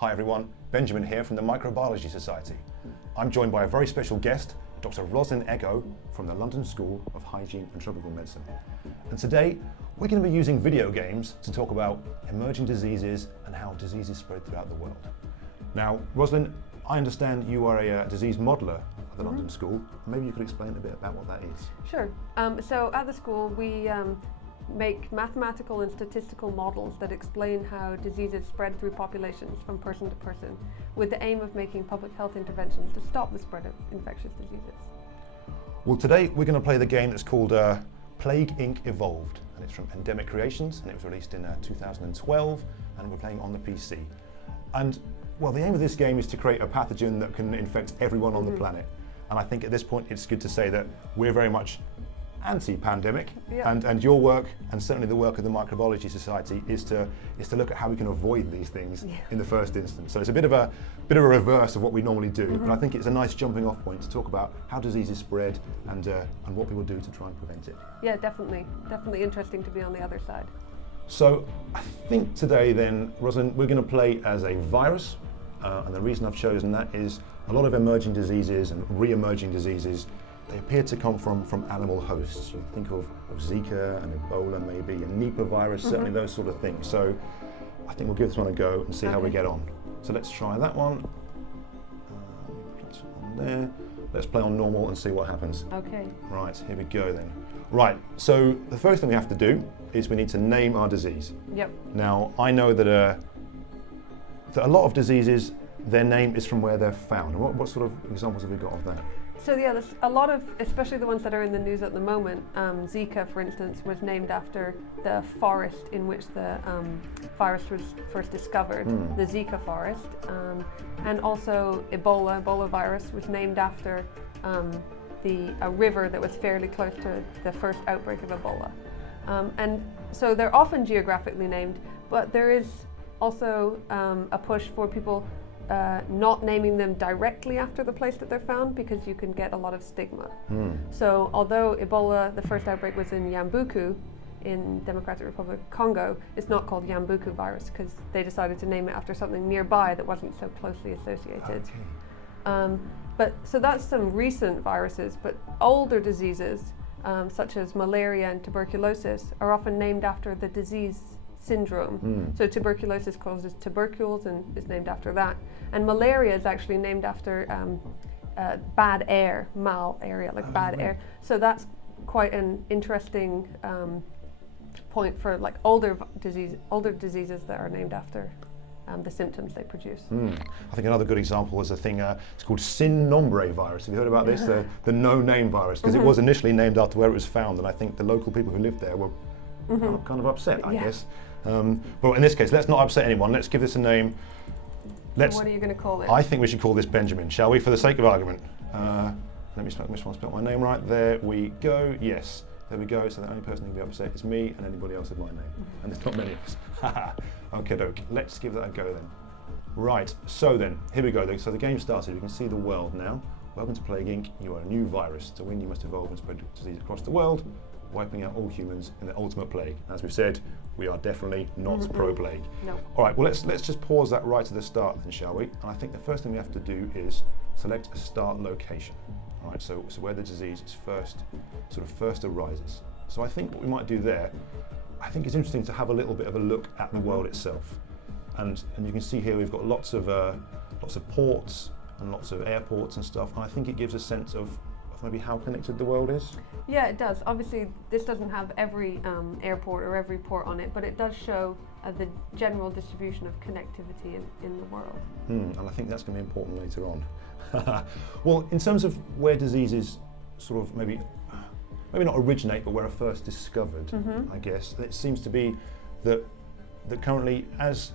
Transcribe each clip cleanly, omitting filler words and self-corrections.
Hi everyone, Benjamin here from the Microbiology Society. I'm joined by a very special guest, Dr Rosalind Eggo from the London School of Hygiene and Tropical Medicine. And today, we're going to be using video games to talk about emerging diseases and how diseases spread throughout the world. Now, Rosalind, I understand you are a disease modeller at the London School. Maybe you could explain a bit about what that is. Sure. So at the school, we make mathematical and statistical models that explain how diseases spread through populations from person to person, with the aim of making public health interventions to stop the spread of infectious diseases. Well, today we're going to play the game that's called Plague Inc. Evolved, and it's from Endemic Creations, and it was released in 2012, and we're playing on the PC. And well, the aim of this game is to create a pathogen that can infect everyone on the planet. And I think at this point it's good to say that we're very much anti-pandemic, and your work, and certainly the work of the Microbiology Society, is to look at how we can avoid these things in the first instance. So it's a bit of a reverse of what we normally do, but I think it's a nice jumping off point to talk about how diseases spread and what people do to try and prevent it. Yeah, definitely interesting to be on the other side. So I think today then, Rosalind, we're going to play as a virus, and the reason I've chosen that is a lot of emerging diseases and re-emerging diseases, they appear to come from animal hosts. You think of Zika and Ebola maybe, and Nipah virus, certainly those sort of things. So I think we'll give this one a go and see how we get on. So let's try that one. Place it on there. Let's play on normal and see what happens. Okay. Right, here we go then. Right, so the first thing we have to do is we need to name our disease. Yep. Now, I know that a lot of diseases, their name is from where they're found. And what sort of examples have we got of that? So yeah, there's a lot of, especially the ones that are in the news at the moment. Zika, for instance, was named after the forest in which the virus was first discovered, the Zika forest. And also Ebola virus was named after a river that was fairly close to the first outbreak of Ebola. And so they're often geographically named, but there is also a push for people not naming them directly after the place that they're found, because you can get a lot of stigma. So although Ebola, the first outbreak was in Yambuku in Democratic Republic of Congo, it's not called Yambuku virus because they decided to name it after something nearby that wasn't so closely associated. But so that's some recent viruses, but older diseases such as malaria and tuberculosis are often named after the disease syndrome. So tuberculosis causes tubercules and is named after that. And malaria is actually named after bad air, malaria, like bad air. So that's quite an interesting point for like older diseases that are named after the symptoms they produce. I think another good example is a thing, it's called sin nombre virus. Have you heard about this? The no-name virus, because it was initially named after where it was found, and I think the local people who lived there were kind of upset, I guess. But in this case, let's not upset anyone. Let's give this a name. What are you going to call it? I think we should call this Benjamin, shall we, for the sake of argument? Let me spell my name right. There we go. Yes, there we go. So the only person who can be upset is me and anybody else with my name. And there's not many of us. Okay, doke. Let's give that a go then. Right, so then, here we go. So the game started. We can see the world now. Welcome to Plague Inc. You are a new virus. To win, you must evolve and spread disease across the world, wiping out all humans in the ultimate plague. As we've said, we are definitely not pro-plague. No. All right, well, let's just pause that right at the start then, shall we? And I think the first thing we have to do is select a start location. All right, so where the disease is first arises. So I think what we might do there, I think it's interesting to have a little bit of a look at the world itself. And you can see here we've got lots of ports and lots of airports and stuff, and I think it gives a sense of maybe how connected the world is. Yeah, it does. Obviously, this doesn't have every airport or every port on it, but it does show the general distribution of connectivity in the world. And I think that's going to be important later on. Well, in terms of where diseases sort of maybe not originate, but where are first discovered, I guess, it seems to be that currently, as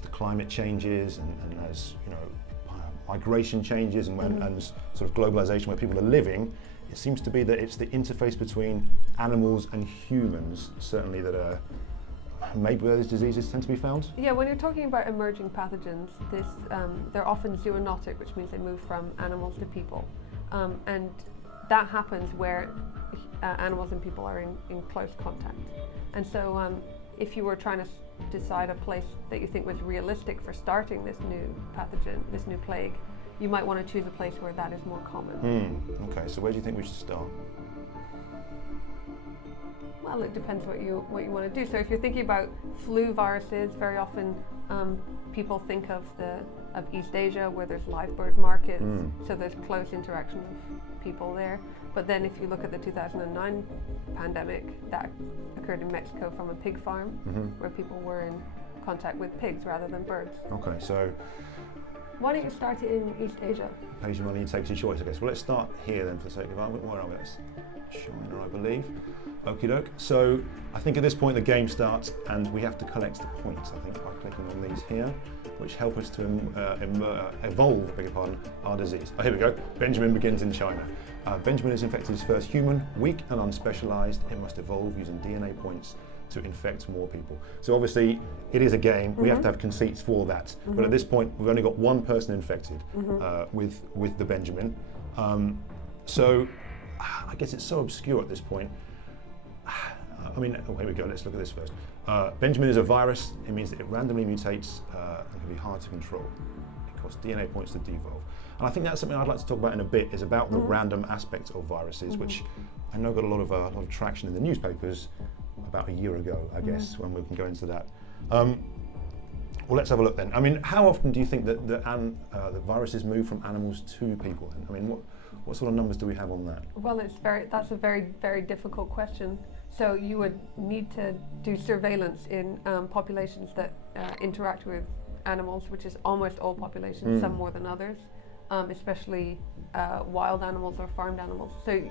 the climate changes and as migration changes and sort of globalization where people are living, it seems to be that it's the interface between animals and humans, certainly, that are maybe where these diseases tend to be found. Yeah, when you're talking about emerging pathogens, they're often zoonotic, which means they move from animals to people. And that happens where animals and people are in close contact. And so if you were trying to decide a place that you think was realistic for starting this new pathogen, this new plague, you might want to choose a place where that is more common. Okay, so where do you think we should start? Well, it depends what you want to do. So if you're thinking about flu viruses, very often people think of East Asia, where there's live bird markets, so there's close interaction with people there. But then if you look at the 2009 pandemic, that occurred in Mexico from a pig farm, where people were in contact with pigs rather than birds. Okay, so why don't you start it in East Asia? Pays your money and takes your choice, I guess. Well, let's start here then for the sake of argument. Where are we? That's China, I believe. Okie doke. So I think at this point the game starts and we have to collect the points, I think, by clicking on these here, which help us to evolve, beg your pardon, our disease. Oh, here we go. Benjamin begins in China. Benjamin is infected his first human, weak and unspecialized. It must evolve using DNA points to infect more people. So obviously it is a game, we have to have conceits for that. But at this point we've only got one person infected with the Benjamin. So I guess it's so obscure at this point. I mean, oh, here we go, let's look at this first. Benjamin is a virus. It means that it randomly mutates and can be hard to control. It costs DNA points to devolve. And I think that's something I'd like to talk about in a bit, is about the random aspect of viruses, which I know got a lot of traction in the newspapers about a year ago, I guess, when we can go into that. Well, let's have a look then. I mean, how often do you think that the viruses move from animals to people? I mean, what sort of numbers do we have on that? Well, that's a very, very difficult question. So you would need to do surveillance in populations that interact with animals, which is almost all populations, some more than others, especially wild animals or farmed animals. So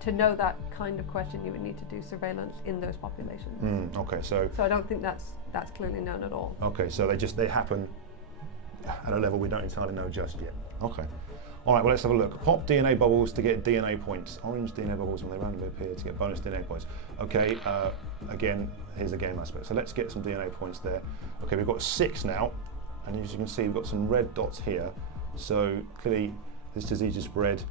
to know that kind of question, you would need to do surveillance in those populations. Okay, so I don't think that's clearly known at all. Okay, so they happen at a level we don't entirely know just yet. Okay. All right, well, let's have a look. Pop DNA bubbles to get DNA points. Orange DNA bubbles when they randomly appear to get bonus DNA points. Okay, again, here's the game aspect. So let's get some DNA points there. Okay, we've got 6 now, and as you can see, we've got some red dots here. So clearly, this disease is spread,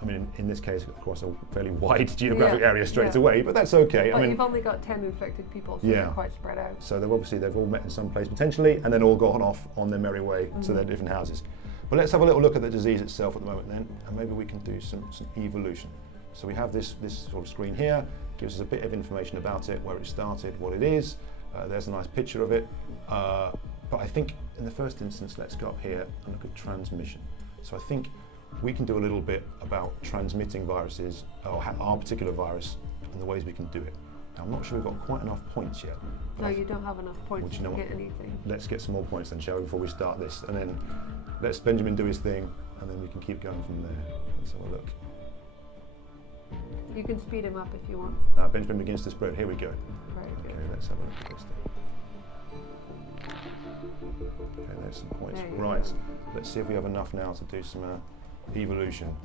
I mean, in this case, across a fairly wide geographic area straight away, but that's okay. But I mean, you've only got 10 infected people, so they're quite spread out. So they've all met in some place potentially, and then all gone off on their merry way to their different houses. But let's have a little look at the disease itself at the moment then, and maybe we can do some evolution. So we have this sort of screen here, gives us a bit of information about it, where it started, what it is. There's a nice picture of it. But I think in the first instance, let's go up here and look at transmission. So I think we can do a little bit about transmitting viruses, or our particular virus, and the ways we can do it. Now, I'm not sure we've got quite enough points yet. No, you don't have enough points to get anything. Let's get some more points then, shall we, before we start this, and then let's Benjamin do his thing, and then we can keep going from there. Let's have a look. You can speed him up if you want. Benjamin begins to spread. Here we go. Right. Okay, let's have a look at this thing. Okay, there's some points. Right, let's see if we have enough now to do some evolution.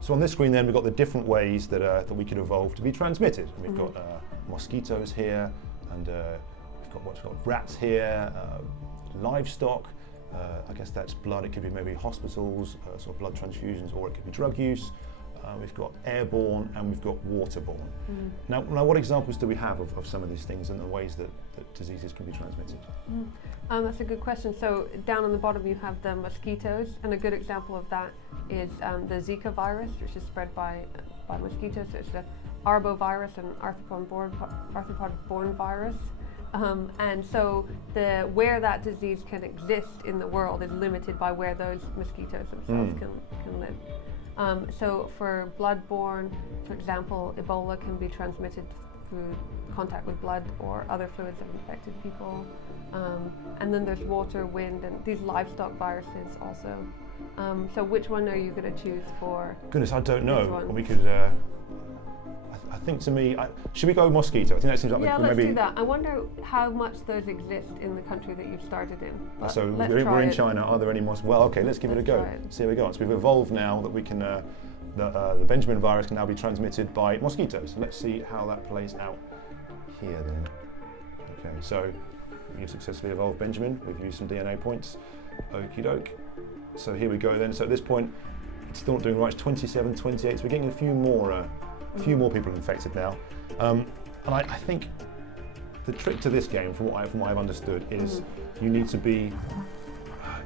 So on this screen then, we've got the different ways that we could evolve to be transmitted. And we've got mosquitoes here, and we've got rats here, livestock. I guess that's blood. It could be maybe hospitals, sort of blood transfusions, or it could be drug use. We've got airborne and we've got waterborne. Now, what examples do we have of some of these things and the ways that diseases can be transmitted? That's a good question. So down on the bottom you have the mosquitoes, and a good example of that is the Zika virus, which is spread by mosquitoes. So it's the arbovirus and arthropod-borne virus. And so where that disease can exist in the world is limited by where those mosquitoes themselves can live. So for blood-borne, for example, Ebola can be transmitted through contact with blood or other fluids of infected people. And then there's water, wind, and these livestock viruses also. So which one are you going to choose for? Goodness, I don't know. We could. I think to me, should we go mosquito? I think that seems like let's do that. I wonder how much those exist in the country that you've started in. So we're in China. Are there any mosquitoes? Well, okay, let's give it a go. See how we go. So we've evolved now that we can. The Benjamin virus can now be transmitted by mosquitoes. So let's see how that plays out here then. Okay, so you've successfully evolved Benjamin. We've used some DNA points. Okie doke. So here we go then. So at this point, it's still not doing right. It's 27, 28. So we're getting a few more people infected now. And I think the trick to this game, from what I've understood, is you need to be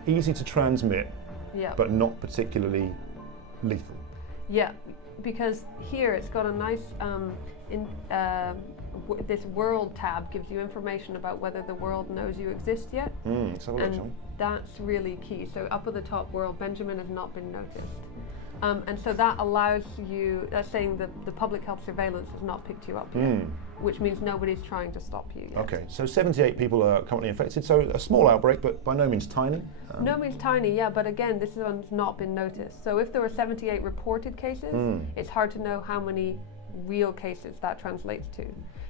easy to transmit, but not particularly lethal. Yeah, because here it's got a nice, this world tab gives you information about whether the world knows you exist yet. Let's have a look, shall we? That's really key. So up at the top, world, Benjamin has not been noticed. And so that allows you, that's saying that the public health surveillance has not picked you up yet, which means nobody's trying to stop you yet. Okay, so 78 people are currently infected, so a small outbreak, but by no means tiny. No means tiny, yeah, but again, this one's not been noticed. So if there were 78 reported cases, it's hard to know how many real cases that translates to.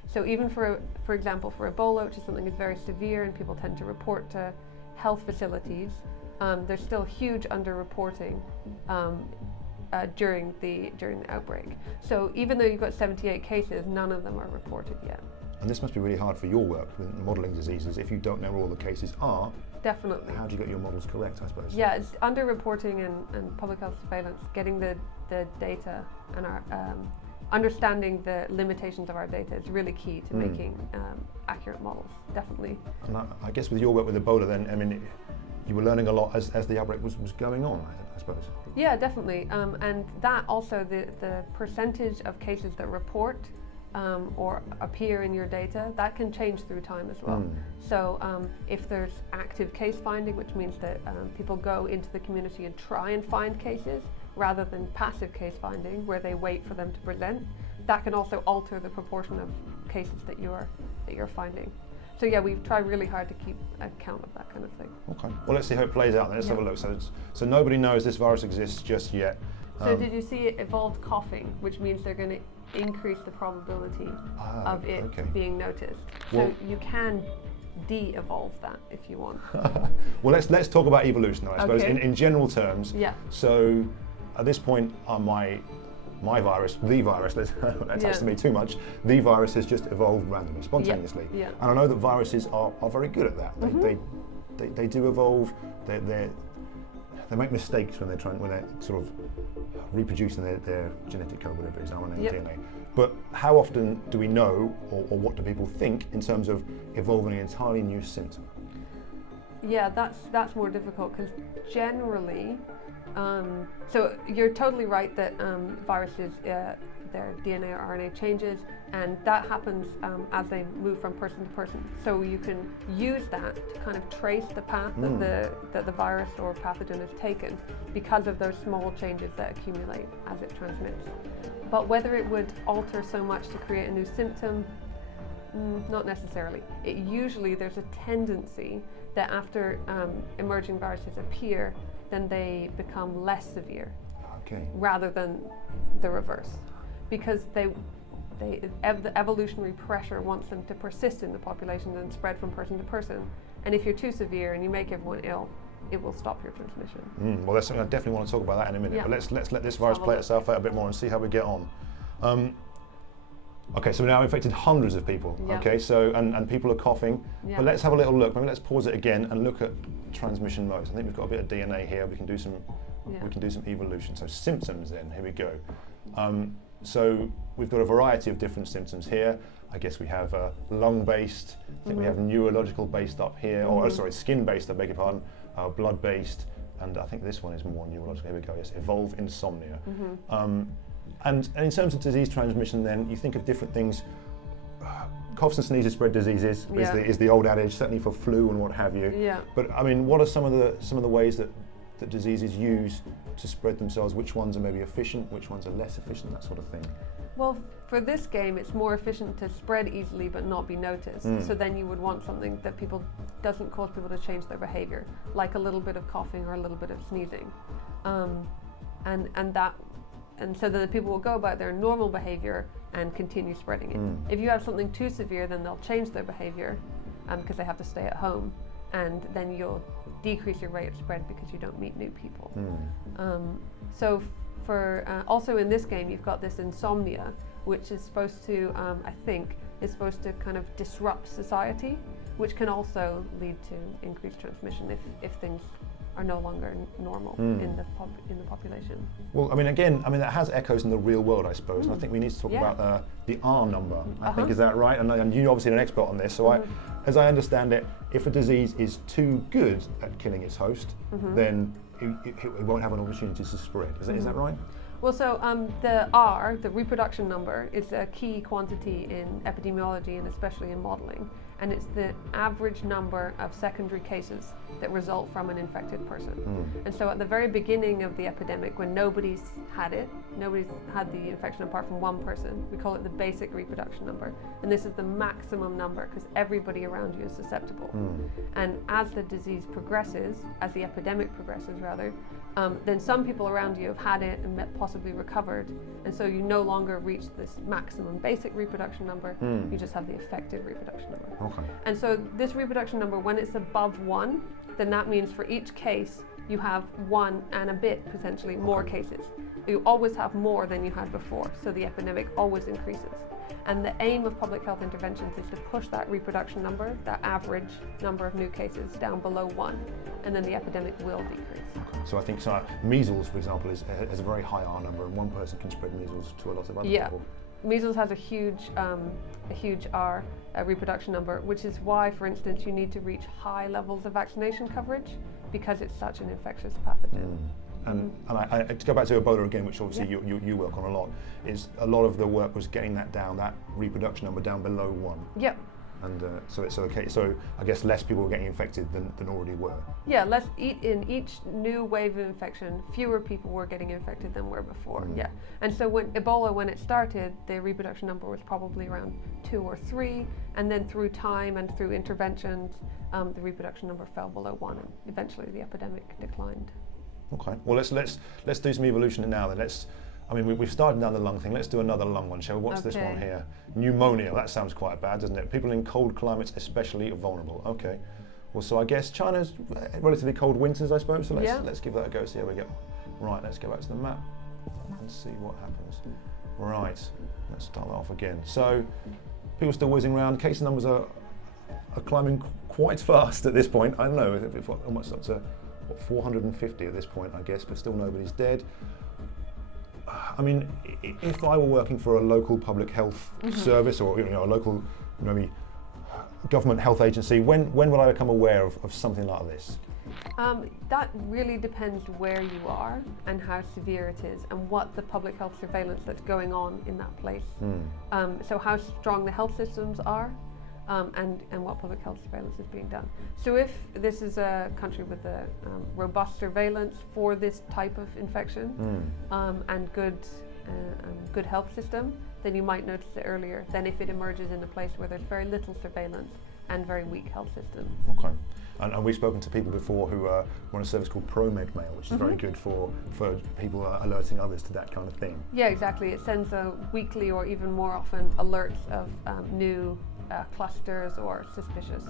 So even for example, for Ebola, which is something that's very severe and people tend to report to health facilities, there's still huge underreporting during the outbreak. So even though you've got 78 cases, none of them are reported yet. And this must be really hard for your work with modelling diseases if you don't know where all the cases are. Definitely. How do you get your models correct, I suppose? Yeah, it's underreporting and public health surveillance, getting the data and our understanding the limitations of our data is really key to making accurate models, definitely. And I guess with your work with Ebola then, I mean, you were learning a lot as the outbreak was going on, I suppose. Yeah, definitely. And that also, the percentage of cases that report or appear in your data, that can change through time as well. So if there's active case finding, which means that people go into the community and try and find cases, rather than passive case finding, where they wait for them to present, that can also alter the proportion of cases that you're finding. So yeah, we've tried really hard to keep account of that kind of thing. Okay. Well, let's see how it plays out then. Let's have a look. So nobody knows this virus exists just yet. So did you see it evolved coughing, which means they're going to increase the probability of it being noticed. So you can de-evolve that if you want. Well, let's talk about evolution, I suppose, in general terms. Yeah. So at this point, my virus, the virus, let's not attach to me too much, the virus has just evolved randomly, spontaneously. Yeah. And I know that viruses are very good at that. They do evolve, they make mistakes when they're sort of reproducing their genetic code, whatever it is, RNA, DNA. But how often do we know, or what do people think in terms of evolving an entirely new symptom? Yeah, that's more difficult because generally, so you're totally right that viruses, their DNA or RNA changes, and that happens as they move from person to person. So you can use that to kind of trace the path that the virus or pathogen has taken because of those small changes that accumulate as it transmits. But whether it would alter so much to create a new symptom, not necessarily. Usually there's a tendency that after emerging viruses appear, then they become less severe, rather than the reverse, because the evolutionary pressure wants them to persist in the population and spread from person to person. And if you're too severe and you make everyone ill, it will stop your transmission. Well, that's something I definitely want to talk about that in a minute. But let's let this virus play itself out a bit more and see how we get on. Okay, so we've now infected hundreds of people. Okay, so and people are coughing. But let's have a little look. Maybe let's pause it again and look at transmission modes. I think we've got a bit of DNA here. We can do some evolution. So symptoms then. Here we go. So we've got a variety of different symptoms here. I guess we have lung-based. I think we have neurological-based up here, or skin-based. I beg your pardon. Blood-based, and I think this one is more neurological. Here we go. Yes, evolve insomnia. And in terms of disease transmission, then you think of different things. Coughs and sneezes spread diseases is the old adage, certainly for flu and what have you. But I mean, what are some of the ways that diseases use to spread themselves? Which ones are maybe efficient? Which ones are less efficient? That sort of thing. Well, for this game, it's more efficient to spread easily but not be noticed. So then you would want something that doesn't cause people to change their behavior, like a little bit of coughing or a little bit of sneezing, and so then people will go about their normal behavior and continue spreading it. If you have something too severe, then they'll change their behavior because they have to stay at home, and then you'll decrease your rate of spread because you don't meet new people. So for also in this game, you've got this insomnia, which is supposed to, I think, is supposed to kind of disrupt society. which can also lead to increased transmission if things are no longer normal in the population. Well, I mean, again, that has echoes in the real world, I suppose. And I think we need to talk about the R number. I think, is that right? And you're obviously an expert on this. So as I understand it, if a disease is too good at killing its host, then it won't have an opportunity to spread. Is that right? Well, so the R, the reproduction number, is a key quantity in epidemiology and especially in modeling. And it's the average number of secondary cases that result from an infected person. And so at the very beginning of the epidemic, when nobody's had the infection apart from one person, we call it the basic reproduction number. And this is the maximum number because everybody around you is susceptible. And as the disease progresses, as the epidemic progresses rather, then some people around you have had it and possibly recovered. And so you no longer reach this maximum basic reproduction number, you just have the effective reproduction number. Okay. And so this reproduction number, when it's above 1, then that means for each case you have 1 and a bit potentially more cases. You always have more than you had before, so the epidemic always increases. And the aim of public health interventions is to push that reproduction number, that average number of new cases, down below 1, and then the epidemic will decrease. Okay. So I think measles, for example, has a very high R number, and one person can spread measles to a lot of other people. Measles has a huge R reproduction number, which is why, for instance, you need to reach high levels of vaccination coverage because it's such an infectious pathogen. And I to go back to Ebola again, which obviously you work on a lot, is a lot of the work was getting that reproduction number down below 1. Yep. And so it's okay. So I guess less people were getting infected than already were. Yeah, in each new wave of infection, fewer people were getting infected than were before. Yeah, and so when it started, the reproduction number was probably around 2 or 3, and then through time and through interventions, the reproduction number fell below 1, and eventually the epidemic declined. Okay. Well, let's do some evolution now. Then we've started down the lung thing. Let's do another lung one, shall we? What's this one here? Pneumonia. That sounds quite bad, doesn't it? People in cold climates especially vulnerable. Okay. Well, so I guess China's relatively cold winters, I suppose. So let's give that a go. See how we go. Right. Let's go back to the map and see what happens. Right. Let's start that off again. So people still whizzing around. Case numbers are climbing quite fast at this point. I don't know. It's almost up to 450 at this point, I guess, but still nobody's dead. I mean, if I were working for a local public health service or a local maybe government health agency, when would I become aware of something like this? That really depends where you are and how severe it is and what the public health surveillance that's going on in that place. So how strong the health systems are. And what public health surveillance is being done. So if this is a country with a robust surveillance for this type of infection and good health system, then you might notice it earlier than if it emerges in a place where there's very little surveillance and very weak health system. Okay. And we've spoken to people before who run a service called ProMed Mail, which is very good for people alerting others to that kind of thing. Yeah, exactly. It sends weekly or even more often alerts of new clusters or suspicious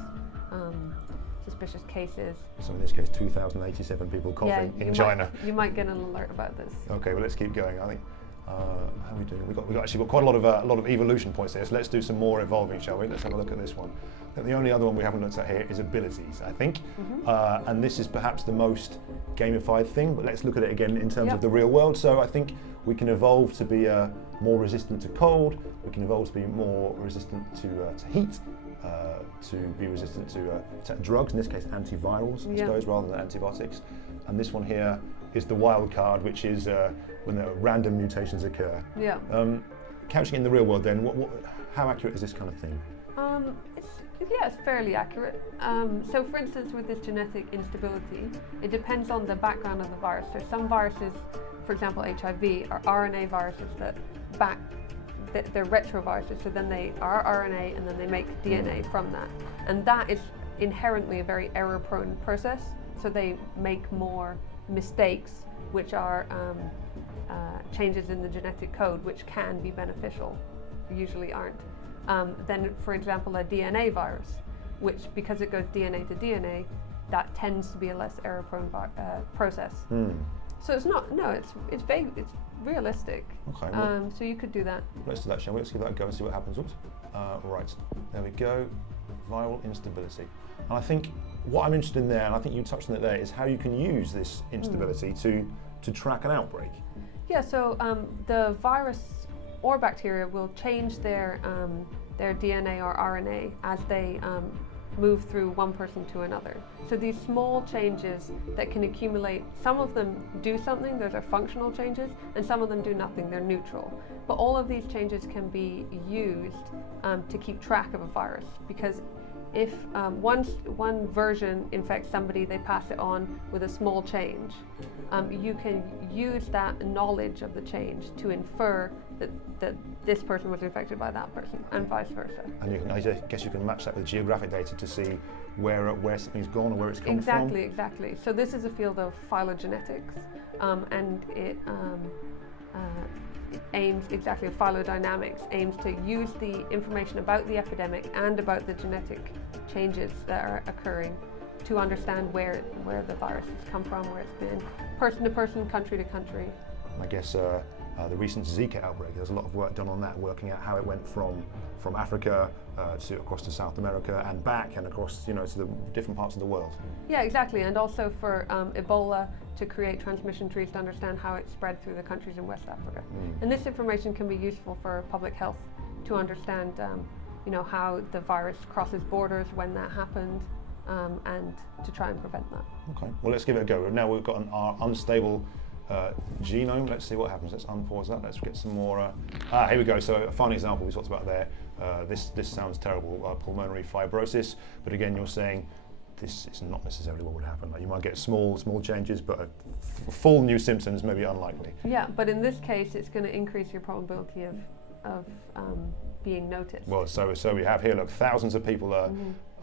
cases. So in this case, 2,087 people coughing in China. You might get an alert about this. Okay, well let's keep going. I think how are we doing? We've got quite a lot of evolution points here. So let's do some more evolving, shall we? Let's have a look at this one. I think the only other one we haven't looked at here is abilities, I think, and this is perhaps the most gamified thing. But let's look at it again in terms of the real world. So I think we can evolve to be more resistant to cold. We can evolve to be more resistant to heat, to be resistant to drugs, in this case antivirals, I suppose, rather than antibiotics. And this one here is the wild card, which is when the random mutations occur. Yeah. Couching in the real world, then, how accurate is this kind of thing? It's fairly accurate. So for instance, with this genetic instability, it depends on the background of the virus. There's some viruses, for example HIV, are RNA viruses they're retroviruses, so then they are RNA and then they make DNA from that. And that is inherently a very error-prone process, so they make more mistakes, which are changes in the genetic code, which can be beneficial, usually aren't. Then, for example, a DNA virus, which, because it goes DNA to DNA, that tends to be a less error-prone process. So it's vague, it's realistic. Okay. Well, so you could do that. Let's do that, shall we? Let's give that a go and see what happens. Oops. Right, there we go. Viral instability. And I think what I'm interested in there, and I think you touched on it there, is how you can use this instability to track an outbreak. Yeah, so the virus or bacteria will change their DNA or RNA as they move through one person to another. So these small changes that can accumulate, some of them do something, those are functional changes, and some of them do nothing, they're neutral. But all of these changes can be used to keep track of a virus, because if one version infects somebody, they pass it on with a small change. You can use that knowledge of the change to infer that this person was infected by that person, and vice versa. And you can, I guess you can match that with geographic data to see where something's gone or where it's come from. Exactly. So this is a field of phylogenetics, and it aims exactly at phylodynamics, aims to use the information about the epidemic and about the genetic changes that are occurring to understand where the virus has come from, where it's been, person to person, country to country. I guess the recent Zika outbreak, there's a lot of work done on that, working out how it went from Africa across to South America and back, and across to the different parts of the world. Yeah, exactly, and also for Ebola, to create transmission trees to understand how it spread through the countries in West Africa. And this information can be useful for public health to understand how the virus crosses borders, when that happened, and to try and prevent that. Okay, well, let's give it a go. Now we've got our unstable genome. Let's see what happens. Let's unpause that. Let's get some more. Here we go. So a final example we talked about there. This sounds terrible, pulmonary fibrosis. But again, you're saying this is not necessarily what would happen. Like, you might get small changes, but full new symptoms may be unlikely. Yeah, but in this case, it's going to increase your probability of being noticed. Well, so we have here, look, thousands of people are.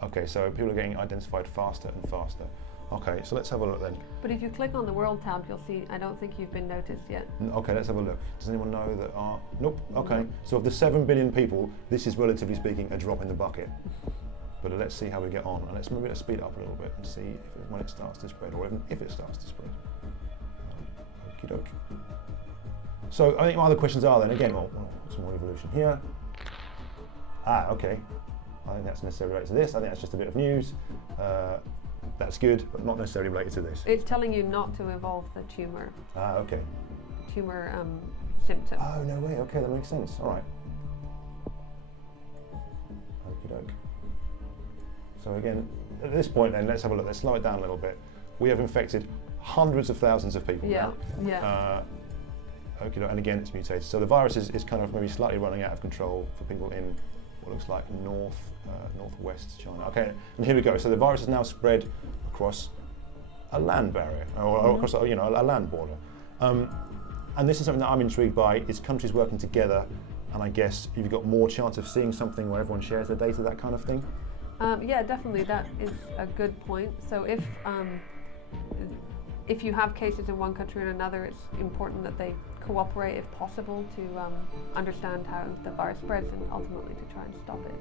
Okay, so people are getting identified faster and faster. Okay, so let's have a look then. But if you click on the World tab, you'll see, I don't think you've been noticed yet. Okay, let's have a look. Does anyone know that are... Nope, okay. So of the 7 billion people, this is relatively speaking a drop in the bucket. But let's see how we get on. And let's speed it up a little bit and see when it starts to spread, or even if it starts to spread. Okie doke. So I think my other questions are then, again, some more evolution here. Okay. I think that's necessarily related to this. I think that's just a bit of news. That's good, but not necessarily related to this. It's telling you not to evolve the tumour. Okay. Tumour symptom. Oh, no way. Okay, that makes sense. All right. Okie doke. So again, at this point then, let's have a look. Let's slow it down a little bit. We have infected hundreds of thousands of people now. Yeah. Okie doke. And again, it's mutated. So the virus is kind of maybe slightly running out of control for people in what looks like northwest China. Okay, and here we go. So the virus has now spread across a land barrier, or across a land border. And this is something that I'm intrigued by, is countries working together, and I guess you've got more chance of seeing something where everyone shares their data, that kind of thing? Yeah, definitely, that is a good point. So if you have cases in one country or another, it's important that they cooperate if possible to understand how the virus spreads and ultimately to try and stop it.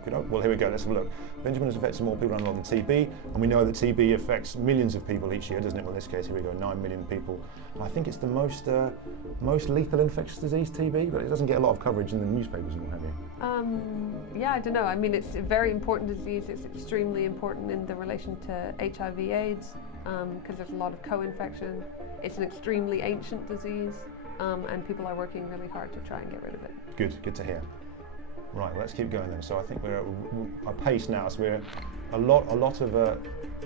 Okay, well, here we go. Let's have a look. Benjamin has affected more people than TB, and we know that TB affects millions of people each year, doesn't it? Well, in this case, here we go, 9 million people. And I think it's the most lethal infectious disease, TB, but it doesn't get a lot of coverage in the newspapers and what have you. Yeah, I don't know. I mean, it's a very important disease. It's extremely important in the relation to HIV/AIDS. Because there's a lot of co-infection. It's an extremely ancient disease, and people are working really hard to try and get rid of it. Good to hear. Right, well, let's keep going then. So I think we're at a pace now. So we're a lot of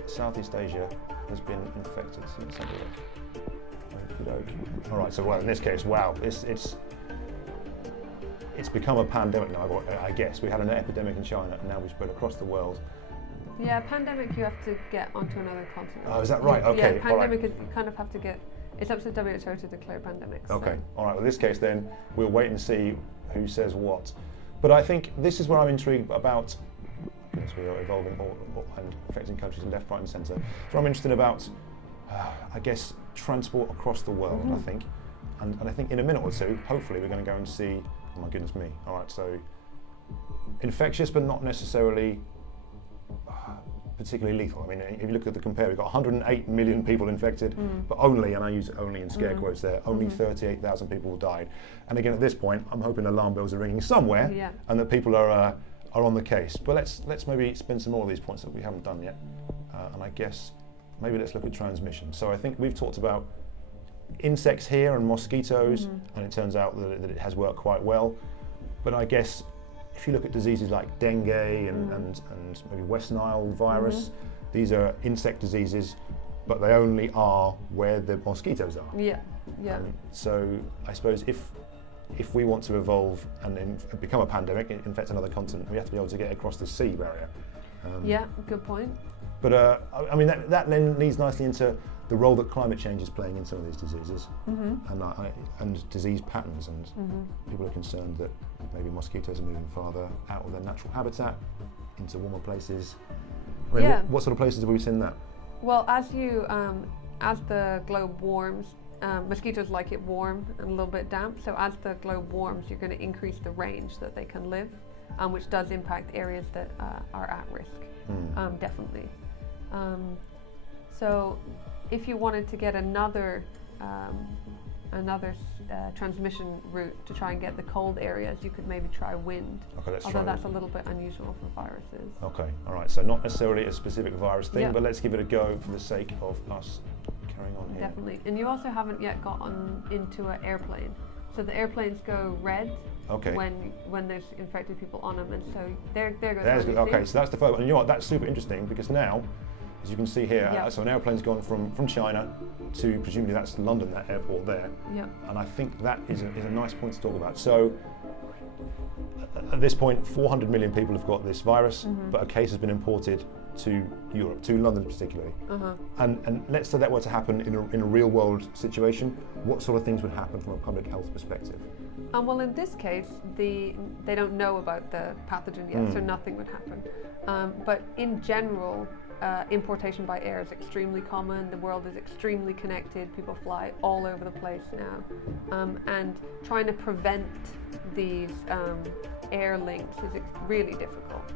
Southeast Asia has been infected. So let's have a look. All right. So in this case, wow, it's become a pandemic now. I guess we had an epidemic in China, and now we spread across the world. Yeah, pandemic, you have to get onto another continent. Oh, is that right? Okay. Yeah, pandemic, you kind of have to get, it's up to WHO to declare pandemics. Okay, all right. Well, in this case then, we'll wait and see who says what. But I think this is where I'm intrigued about, goodness, we are evolving and affecting countries left, right and centre. So I'm interested about, I guess, transport across the world, I think. And I think in a minute or two, hopefully we're going to go and see, oh my goodness me. All right, so infectious, but not necessarily particularly lethal. I mean, if you look at the compare, we've got 108 million people infected, but only, and I use only in scare quotes there, only 38,000 people died. And again, at this point, I'm hoping alarm bells are ringing somewhere, and that people are are on the case. But let's maybe spin some more of these points that we haven't done yet. And I guess maybe let's look at transmission. So I think we've talked about insects here and mosquitoes, and it turns out that it has worked quite well. But I guess if you look at diseases like dengue and maybe West Nile virus, these are insect diseases, but they only are where the mosquitoes are. Yeah. So I suppose if we want to evolve and become a pandemic, infect another continent, we have to be able to get across the sea barrier. Yeah, good point. But I mean that then leads nicely into the role that climate change is playing in some of these diseases and disease patterns. And people are concerned that maybe mosquitoes are moving farther out of their natural habitat into warmer places. I mean, what sort of places have we seen that? Well, as the globe warms, mosquitoes like it warm and a little bit damp. So as the globe warms, you're going to increase the range that they can live, which does impact areas that are at risk, definitely. So if you wanted to get another transmission route to try and get the cold areas, you could maybe try wind. Okay, let's although that's a little bit unusual for viruses. Okay, all right. So not necessarily a specific virus thing, Yep. but let's give it a go for the sake of us carrying on here. Definitely. And you also haven't yet gotten into an airplane. So the airplanes go red when there's infected people on them, and so there goes. Okay, so that's the first one. And you know what? That's super interesting because now, as you can see here, so an airplane's gone from China to presumably that's London, that airport there. Yep. And I think that is a nice point to talk about. So at this point, 400 million people have got this virus, but a case has been imported to Europe, to London particularly. And let's say that were to happen in a real world situation, what sort of things would happen from a public health perspective? Well, in this case, they don't know about the pathogen yet, so nothing would happen. But in general, importation by air is extremely common. The world is extremely connected. People fly all over the place now. And trying to prevent these air links is really difficult.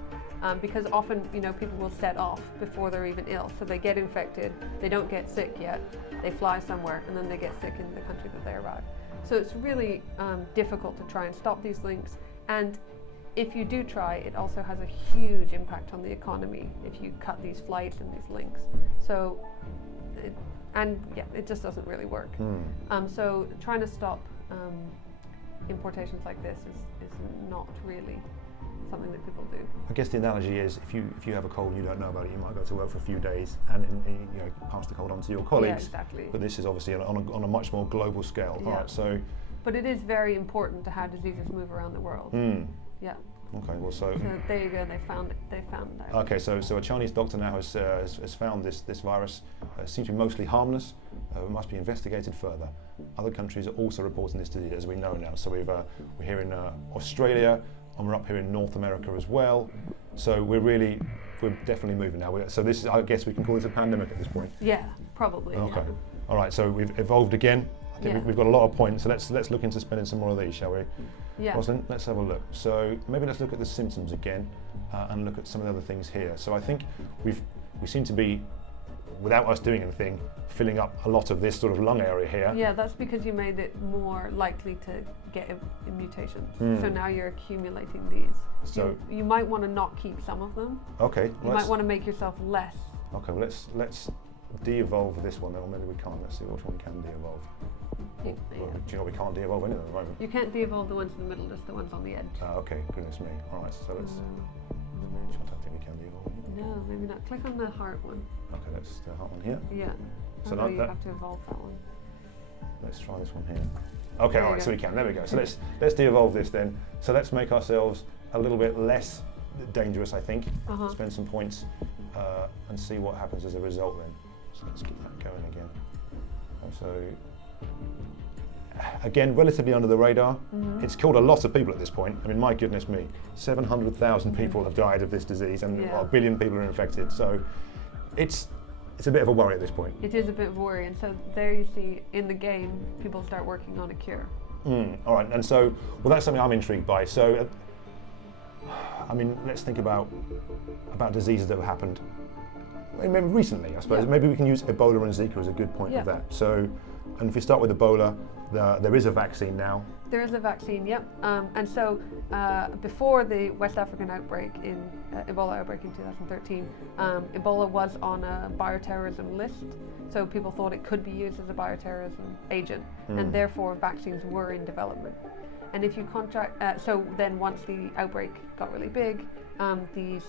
Because often, people will set off before they're even ill. So they get infected, they don't get sick yet, they fly somewhere, and then they get sick in the country that they arrive. So it's really difficult to try and stop these links. And if you do try, it also has a huge impact on the economy if you cut these flights and these links. So, it just doesn't really work. So trying to stop importations like this is not really something that people do. I guess the analogy is if you have a cold and you don't know about it, you might go to work for a few days and pass the cold on to your colleagues. Yeah, exactly. But this is obviously on a much more global scale. Yeah. All right, so. But it is very important to how diseases move around the world. Yeah. Okay, well, so there you go. They found that. Okay, so a Chinese doctor now has found this virus. Seems to be mostly harmless. Must be investigated further. Other countries are also reporting this disease, as we know now. So we're here in Australia, and we're up here in North America as well. So we're definitely moving now. So this is, I guess we can call this a pandemic at this point. Yeah, probably. Okay. Yeah. All right. So we've evolved again. I think we've got a lot of points. So let's look into spending some more of these, shall we? Yeah. Rosalind, let's have a look. So maybe let's look at the symptoms again and look at some of the other things here. So I think we seem to be, without us doing anything, filling up a lot of this sort of lung area here. Yeah, that's because you made it more likely to get a mutation. So now you're accumulating these. So you might want to not keep some of them. Okay. You might want to make yourself less. Okay, well let's de-evolve this one, or maybe we can't. Let's see which one we can de-evolve. Do you know we can't de-evolve any of them at the moment? You can't de-evolve the ones in the middle, just the ones on the edge. Okay, goodness me. All right, so let's. I don't think we can de-evolve. No, maybe not. Click on the heart one. Okay, that's the heart one here. Yeah. So you have to evolve that one. Let's try this one here. Okay, all right, so we can. There we go. So let's de-evolve this then. So let's make ourselves a little bit less dangerous, I think. Spend some points and see what happens as a result then. So let's keep that going again. And so again, relatively under the radar. It's killed a lot of people at this point. I mean, my goodness me, 700,000 people have died of this disease, and 1 billion people are infected. So it's a bit of a worry at this point. It is a bit of a worry, and so there you see in the game, people start working on a cure. All right, and so, well, that's something I'm intrigued by. So, I mean, let's think about diseases that have happened maybe recently, I suppose. Yeah. Maybe we can use Ebola and Zika as a good point of that. So, And if we start with Ebola, there is a vaccine now. There is a vaccine, yep. And so before the West African outbreak Ebola outbreak in 2013, Ebola was on a bioterrorism list. So people thought it could be used as a bioterrorism agent, and therefore vaccines were in development. And if you so then once the outbreak got really big, these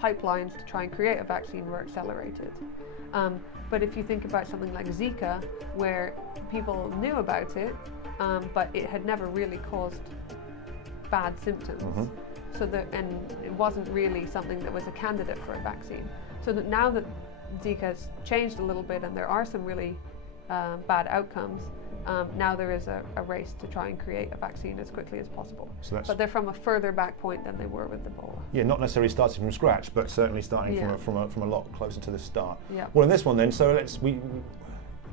pipelines to try and create a vaccine were accelerated. But if you think about something like Zika, where people knew about it, but it had never really caused bad symptoms, and it wasn't really something that was a candidate for a vaccine. So that now that Zika has changed a little bit and there are some really bad outcomes, now there is a race to try and create a vaccine as quickly as possible. But they're from a further back point than they were with Ebola. Yeah, not necessarily starting from scratch, but certainly starting from a lot closer to the start. Yeah. Well, in this one then, so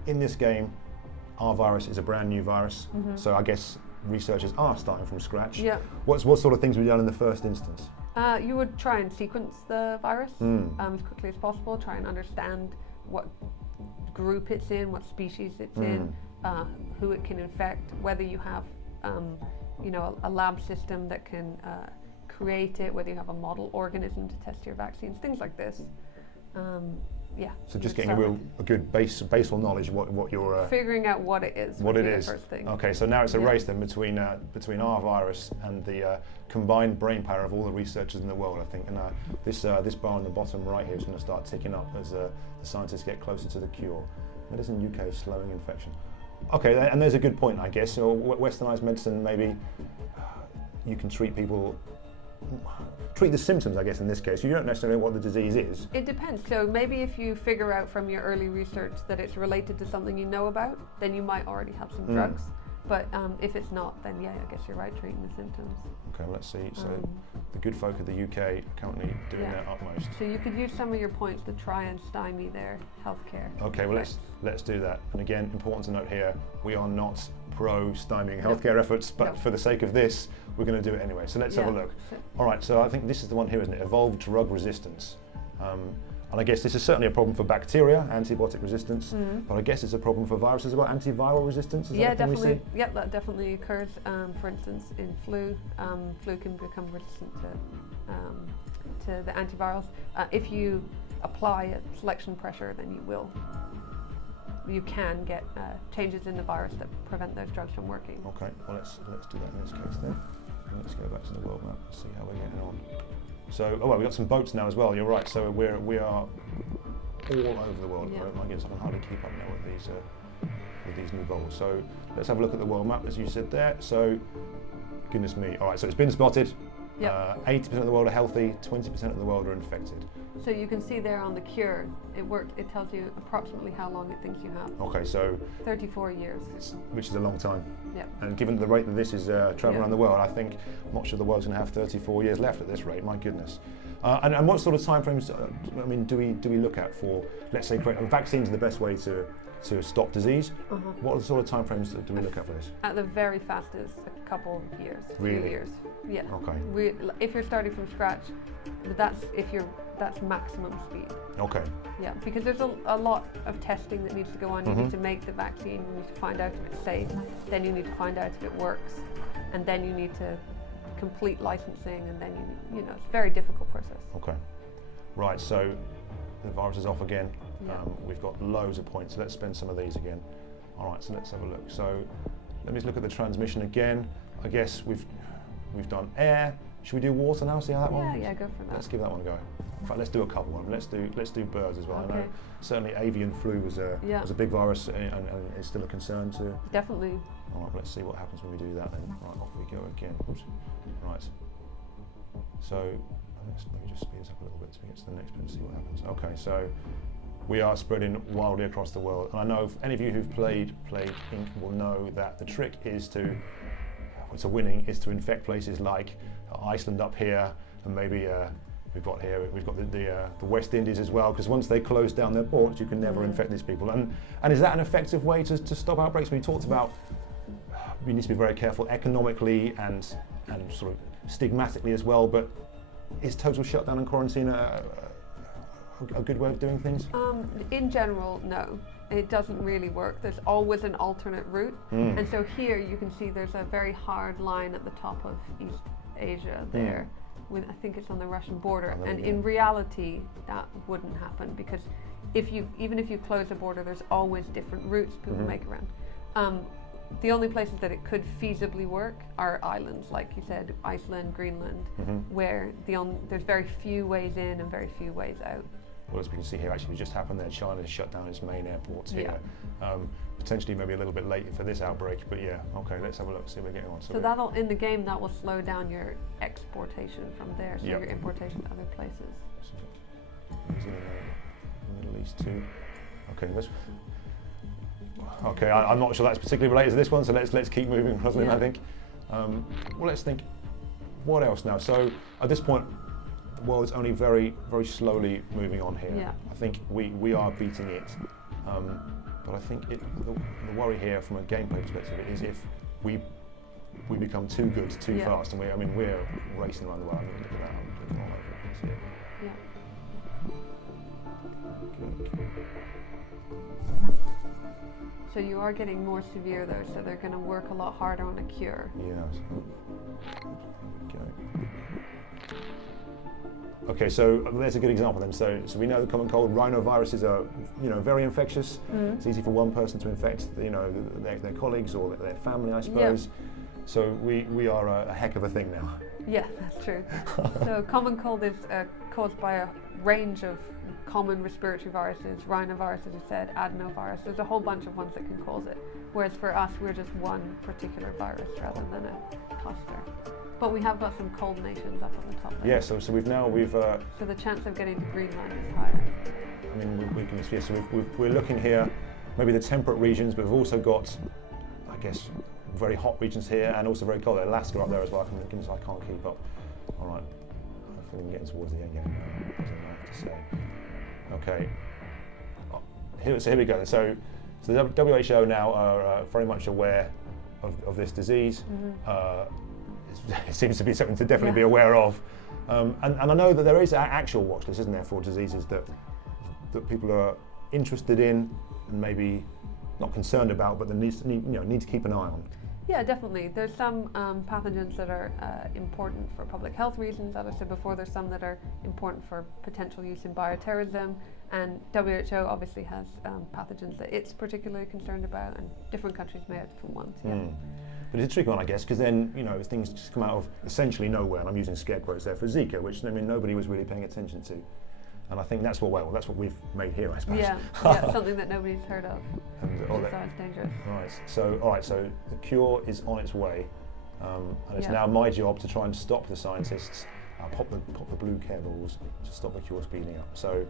in this game, our virus is a brand new virus, so I guess researchers are starting from scratch. Yeah. What sort of things were done in the first instance? You would try and sequence the virus as quickly as possible, try and understand what group it's in, what species it's in, who it can infect, whether you have a lab system that can create it, whether you have a model organism to test your vaccines, things like this. So just getting a good basal knowledge of what you're figuring out what it is. What it is. The first thing. Okay, so now it's a race then between our virus and the combined brain power of all the researchers in the world, I think. And this bar on the bottom right here is going to start ticking up as the scientists get closer to the cure. Medicine UK slowing infection. Okay, and there's a good point, I guess. So Westernized medicine, maybe you can treat the symptoms, I guess, in this case. You don't necessarily know what the disease is. It depends. So maybe if you figure out from your early research that it's related to something you know about, then you might already have some drugs. But if it's not, then I guess you're right, treating the symptoms. Okay, let's see. So the good folk of the UK are currently doing their utmost. So you could use some of your points to try and stymie their healthcare. Okay, well let's do that. And again, important to note here, we are not pro-stymieing healthcare efforts, but for the sake of this, we're going to do it anyway. So let's have a look. All right, so I think this is the one here, isn't it? Evolved drug resistance. And I guess this is certainly a problem for bacteria, antibiotic resistance, but I guess it's a problem for viruses as well, antiviral resistance. Is that definitely. Yep, that definitely occurs. For instance, in flu, flu can become resistant to the antivirals. If you apply a selection pressure, then you can get changes in the virus that prevent those drugs from working. Okay, well let's do that in this case then. And let's go back to the world map and see how we're getting on. So, we've got some boats now as well. You're right. So we are all over the world. Yeah. My goodness, I can hardly keep up now with these new bowls. So let's have a look at the world map, as you said there. So, goodness me. All right. So it's been spotted. Yep. 80% of the world are healthy. 20% of the world are infected. So you can see there on the cure, it tells you approximately how long it thinks you have. Okay, so 34 years. Which is a long time. Yep. And given the rate that this is traveling around the world, I think not sure the world's going to have 34 years left at this rate. My goodness. And what sort of timeframes? Do we look at for, let's say, vaccines are the best way to stop disease? What are the sort of timeframes do we look at for this? At the very fastest, a couple of years. Really? 2 years. Yeah. Okay. If you're starting from scratch, that's maximum speed. Okay. Yeah, because there's a lot of testing that needs to go on. You need to make the vaccine, you need to find out if it's safe, then you need to find out if it works, and then you need to complete licensing, and then it's a very difficult process. Okay. Right, so the virus is off again. Yeah. We've got loads of points. Let's spend some of these again. All right, so let's have a look. So let me just look at the transmission again. I guess we've done air. Should we do water now? See how that one? Yeah, go for that. Let's give that one a go. In fact, let's do a couple of them. Let's do birds as well. Okay. I know certainly avian flu was a big virus and it's still a concern too. Definitely. All right, well, let's see what happens when we do that then. Right, off we go again. Oops. Right. So let me just speed this up a little bit so we get to the next bit and see what happens. Okay, so we are spreading wildly across the world. And I know if any of you who've played Plague Inc. will know that the trick is to infect places like Iceland up here, and maybe we've got the West Indies as well, because once they close down their ports, you can never infect these people. And is that an effective way to stop outbreaks? We talked about we need to be very careful economically and sort of stigmatically as well, but is total shutdown and quarantine a a good way of doing things? In general, no. It doesn't really work. There's always an alternate route. And so here you can see there's a very hard line at the top of East Asia there. I think it's on the Russian border. And in reality, that wouldn't happen, because even if you close the border, there's always different routes people make around. The only places that it could feasibly work are islands, like you said, Iceland, Greenland, where there's very few ways in and very few ways out. Well, as we can see here, actually, just happened there. China has shut down its main airports here. Potentially maybe a little bit late for this outbreak, but yeah, okay, let's have a look, see what we're getting on. So in the game, that will slow down your exportation from there, so your importation to other places. New Zealand, Middle East too. Okay, I'm not sure that's particularly related to this one, so let's keep moving, Rosalind, I think. Well, let's think, what else now? So at this point, the world is only very, very slowly moving on here. Yeah. I think we are beating it. But I think the worry here from a gameplay perspective is if we become too good too fast, and we're racing around the world. I mean, look at that, I'm looking all over the place here. Yeah. So you are getting more severe though, so they're going to work a lot harder on a cure. Yeah. Okay, so there's a good example then. So we know the common cold rhinoviruses are, very infectious. It's easy for one person to infect, their colleagues or their family, I suppose. So we are a heck of a thing now. Yeah, that's true. So common cold is caused by a range of common respiratory viruses, rhinovirus, as you said, adenovirus. There's a whole bunch of ones that can cause it. Whereas for us, we're just one particular virus rather than a cluster. But we have got some cold nations up on the top there. Yeah, so we've so the chance of getting to Greenland is higher. I mean, we can see, so we're looking here, maybe the temperate regions, but we've also got, I guess, very hot regions here, and also very cold. Alaska up there as well. I can't keep up. All right, hopefully we're getting towards the end game now. There's enough to say. Okay, here we go. So the WHO now are very much aware of this disease. It seems to be something to definitely be aware of. And I know that there is an actual watch list, isn't there, for diseases that people are interested in and maybe not concerned about, but need to keep an eye on. Yeah, definitely. There's some pathogens that are important for public health reasons. As I said before, there's some that are important for potential use in bioterrorism, and WHO obviously has pathogens that it's particularly concerned about, and different countries may have different ones. But it's a tricky one, I guess, because then, things just come out of essentially nowhere, and I'm using scare quotes there for Zika, which nobody was really paying attention to. And I think that's what we've made here, I suppose. Yeah, something that nobody's heard of. So it's dangerous. Right, so the cure is on its way, and it's now my job to try and stop the scientists, pop the blue care balls to stop the cure speeding up. So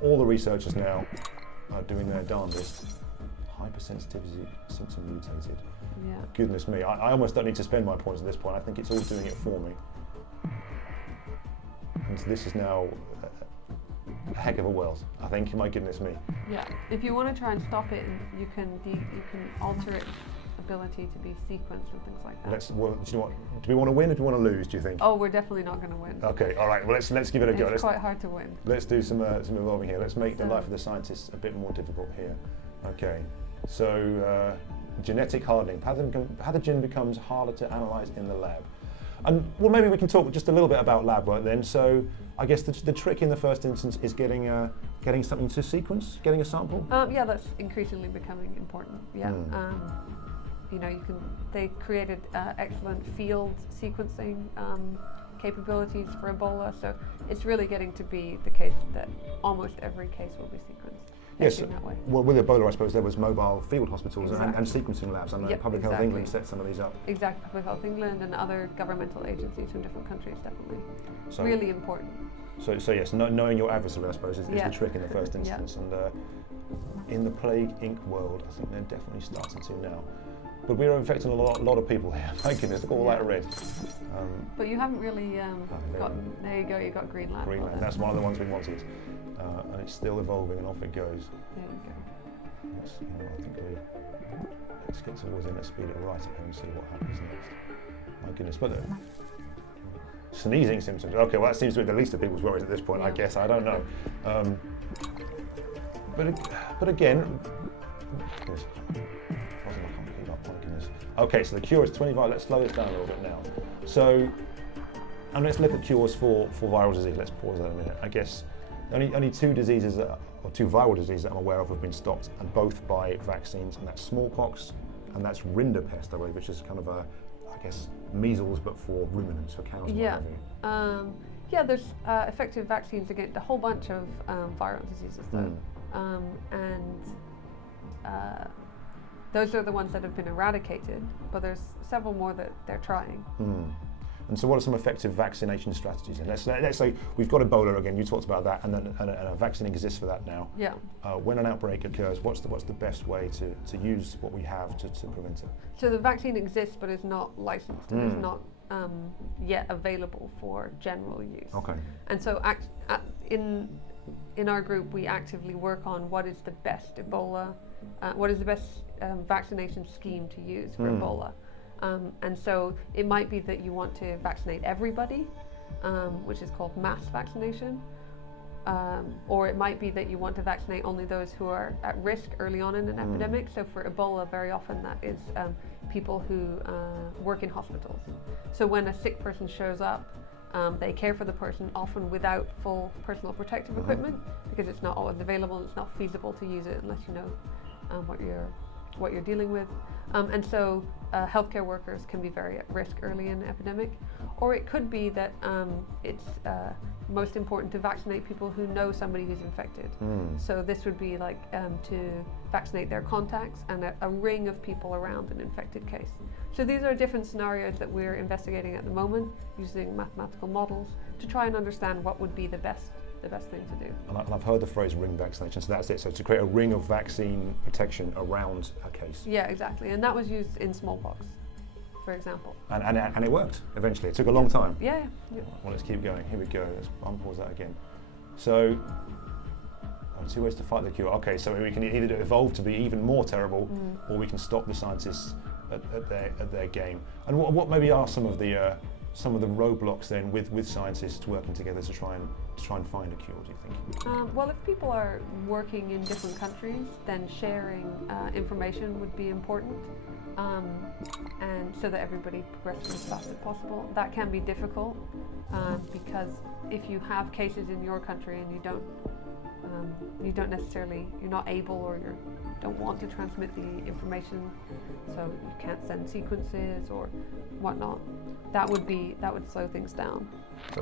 all the researchers now are doing their darndest. Hypersensitivity symptom mutated. Yeah. Goodness me, I almost don't need to spend my points at this point. I think it's all doing it for me. And this is now a heck of a world, I think. My goodness me. Yeah. If you want to try and stop it, you can alter its ability to be sequenced and things like that. Do you know what? Do we want to win or do we want to lose? Do you think? Oh, we're definitely not going to win. Okay. All right. Well, let's give it a go. It's quite hard to win. Let's do some evolving here. Let's make the life of the scientists a bit more difficult here. Okay. So genetic hardening. Pathogen becomes harder to analyse in the lab. And well, maybe we can talk just a little bit about lab work then. So I guess the trick in the first instance is getting something to sequence, getting a sample. Yeah, that's increasingly becoming important. Yeah. They created excellent field sequencing capabilities for Ebola, so it's really getting to be the case that almost every case will be sequenced. Yes, that way. Well, with Ebola, I suppose there was mobile field hospitals and sequencing labs. I know Public Health England set some of these up. Exactly, Public Health England and other governmental agencies from different countries, definitely. So, really important. So yes, knowing your adversary, I suppose, is the trick in the first instance. And in the Plague Inc. world, I think they're definitely starting to now. But we're infecting a lot of people here. My goodness, look at all that red. But you haven't really gotten. There you go. You got Greenland. Greenland. That's one of the ones we wanted, and it's still evolving, and off it goes. There you go. I think let's get towards it. Let's speed it right up here and see what happens next. My goodness, but Sneezing symptoms. Okay, well that seems to be the least of people's worries at this point, I guess. I don't know. But again, okay, so the cure is 25. Let's slow this down a little bit now. So, and let's look at cures for viral disease. Let's pause that a minute. I guess only two diseases, or two viral diseases that I'm aware of have been stopped, and both by vaccines, and that's smallpox and that's rinderpest, I believe, which is kind of a, I guess, measles but for ruminants, for cows. Yeah. There's effective vaccines against a whole bunch of viral diseases, though, and those are the ones that have been eradicated. But there's several more that they're trying. And so what are some effective vaccination strategies? And let's say we've got Ebola again, you talked about that, and a vaccine exists for that now. Yeah. When an outbreak occurs, what's the best way to use what we have to prevent it? So the vaccine exists but is not licensed and is not yet available for general use. Okay. And so in our group we actively work on what is the best Ebola, what is the best vaccination scheme to use for Ebola. And so it might be that you want to vaccinate everybody, which is called mass vaccination, or it might be that you want to vaccinate only those who are at risk early on in an epidemic. So for Ebola, very often that is people who work in hospitals. So when a sick person shows up, they care for the person, often without full personal protective equipment, because it's not always available, and it's not feasible to use it unless you know what you're dealing with. And so healthcare workers can be very at risk early in an epidemic. Or it could be that it's most important to vaccinate people who know somebody who's infected. So this would be like to vaccinate their contacts and a ring of people around an infected case. So these are different scenarios that we're investigating at the moment using mathematical models to try and understand what would be the best thing to do. And I've heard the phrase ring vaccination, so that's it. So to create a ring of vaccine protection around a case. Yeah, exactly. And that was used in smallpox, for example. And it worked eventually. It took a long time. Yeah. Well, let's keep going. Here we go. Let's unpause that again. So, two ways to fight the cure. Okay, so we can either evolve to be even more terrible, or we can stop the scientists at their game. And what maybe are some of the roadblocks then with scientists working together to try and find a cure, do you think? Well, if people are working in different countries, then sharing information would be important, and so that everybody progresses as fast as possible. That can be difficult because if you have cases in your country and you're not able or you don't want to transmit the information, so you can't send sequences or whatnot, that would slow things down.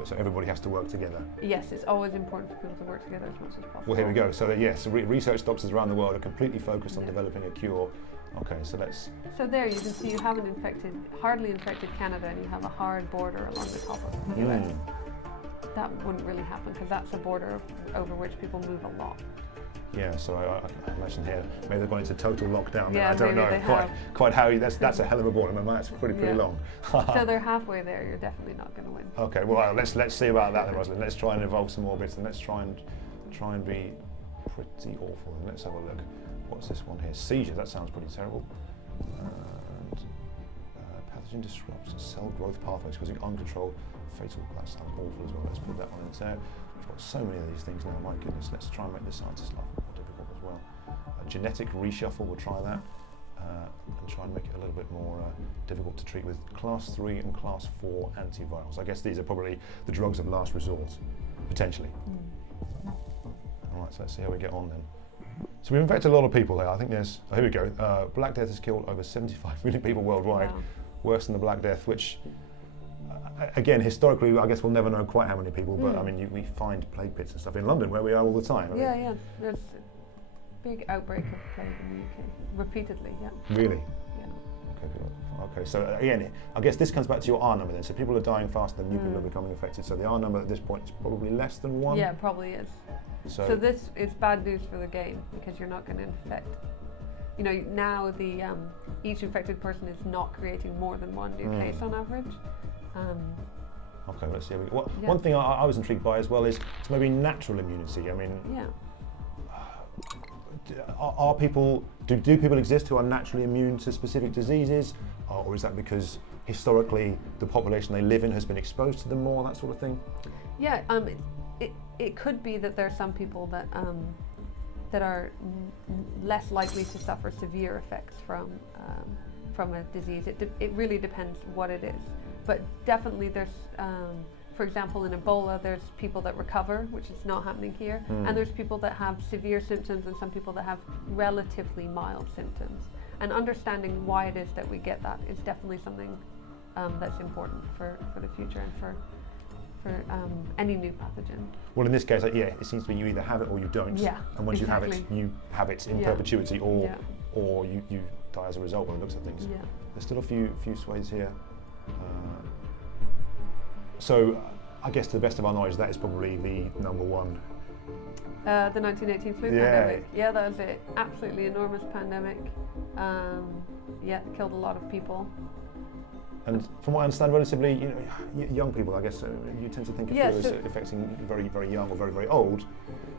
So everybody has to work together. Yes, it's always important for people to work together as much as possible. Well, here we go. So yes, research doctors around the world are completely focused on developing a cure. Okay, so let's... So there you can see you have an hardly infected Canada, and you have a hard border along the top of the US. That wouldn't really happen because that's a border over which people move a lot. Yeah, so I imagine here, maybe they've gone into total lockdown. Yeah, I don't know quite how that's a hell of a border. That's pretty long. So they're halfway there. You're definitely not going to win. Okay, well let's see about that then, Rosalind. Let's try and evolve some more bits, and let's try and be pretty awful. And let's have a look. What's this one here? Seizure. That sounds pretty terrible. And pathogen disrupts cell growth pathways causing uncontrolled fatal. That sounds awful as well. Let's put that one in there. We've got so many of these things now. My goodness. Let's try and make the scientists' life more difficult as well. Genetic reshuffle. We'll try that. And try and make it a little bit more difficult to treat with class 3 and class 4 antivirals. I guess these are probably the drugs of last resort, potentially. All right, so let's see how we get on then. So we've infected a lot of people there. I think there's, here we go. Black Death has killed over 75 million people worldwide, worse than the Black Death, which, again, historically, I guess we'll never know quite how many people, but I mean, we find plague pits and stuff in London where we are all the time. Yeah. There's a big outbreak of plague in the UK, repeatedly, Really? Yeah. Okay, so again, I guess this comes back to your R number then. So people are dying faster than new people are becoming affected. So the R number at this point is probably less than 1? Yeah, it probably is. So this is bad news for the game because you're not going to infect. You know, now each infected person is not creating more than one new case on average. Okay, let's see. One thing I was intrigued by as well is maybe natural immunity. I mean, are people, do people exist who are naturally immune to specific diseases, or is that because historically the population they live in has been exposed to them more, that sort of thing? Yeah, it could be that there are some people that that are less likely to suffer severe effects from a disease. It really depends what it is, but definitely there's, for example, in Ebola, there's people that recover, which is not happening here, and there's people that have severe symptoms and some people that have relatively mild symptoms. And understanding why it is that we get that is definitely something that's important for the future and for any new pathogen. Well, in this case, it seems to be you either have it or you don't. Yeah, and once exactly. you have it in perpetuity, or you die as a result when it looks at things. Yeah. There's still a few swathes here. So I guess to the best of our knowledge, that is probably the number one. The 1918 flu pandemic. Yeah, that was an absolutely enormous pandemic. Killed a lot of people. And from what I understand, relatively young people, I guess, you tend to think of flu as affecting very, very young or very, very old,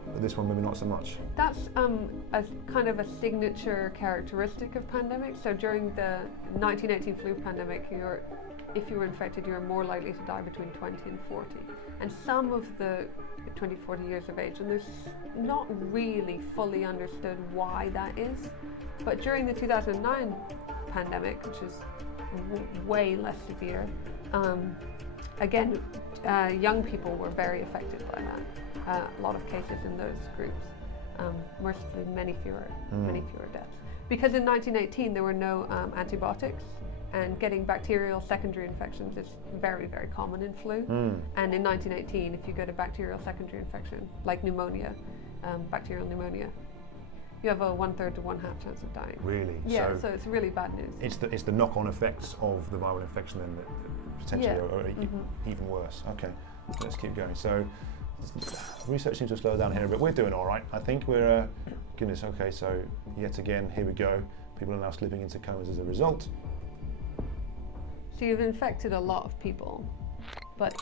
but this one maybe not so much. That's a kind of a signature characteristic of pandemics. So during the 1918 flu pandemic, if you were infected, you were more likely to die between 20 and 40. And some of the 20, 40 years of age, and there's not really fully understood why that is. But during the 2009 pandemic, which is way less severe, young people were very affected by that. A lot of cases in those groups, mercifully many fewer deaths. Because in 1918 there were no antibiotics, and getting bacterial secondary infections is very, very common in flu. And in 1918, if you get a bacterial secondary infection, like pneumonia, bacterial pneumonia, you have a 1/3 to 1/2 chance of dying. Really? Yeah, so it's really bad news. It's the knock-on effects of the viral infection then that potentially are even worse. Okay, let's keep going. So research seems to slow down here a bit. We're doing all right. I think we're, goodness, okay, so yet again, here we go. People are now slipping into comas as a result. So you've infected a lot of people, but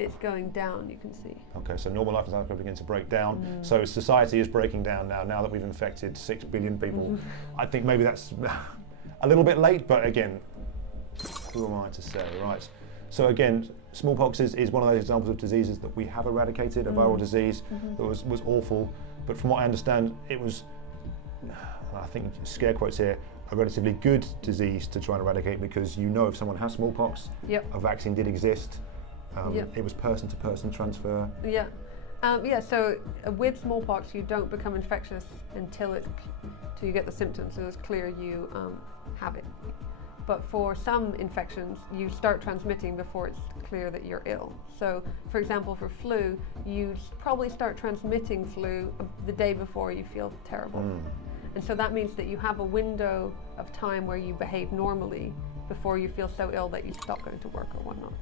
it's going down, you can see. Okay, so normal life is now beginning to break down. So society is breaking down now that we've infected 6 billion people. I think maybe that's a little bit late, but again, who am I to say, right? So again, smallpox is one of those examples of diseases that we have eradicated, a viral disease that was awful, but from what I understand, it was, I think scare quotes here, a relatively good disease to try and eradicate, because if someone has smallpox, a vaccine did exist. It was person-to-person transfer. So with smallpox, you don't become infectious until you get the symptoms, so it's clear you have it. But for some infections, you start transmitting before it's clear that you're ill. So, for example, for flu, you probably start transmitting flu the day before you feel terrible. And so that means that you have a window of time where you behave normally before you feel so ill that you stop going to work or whatnot.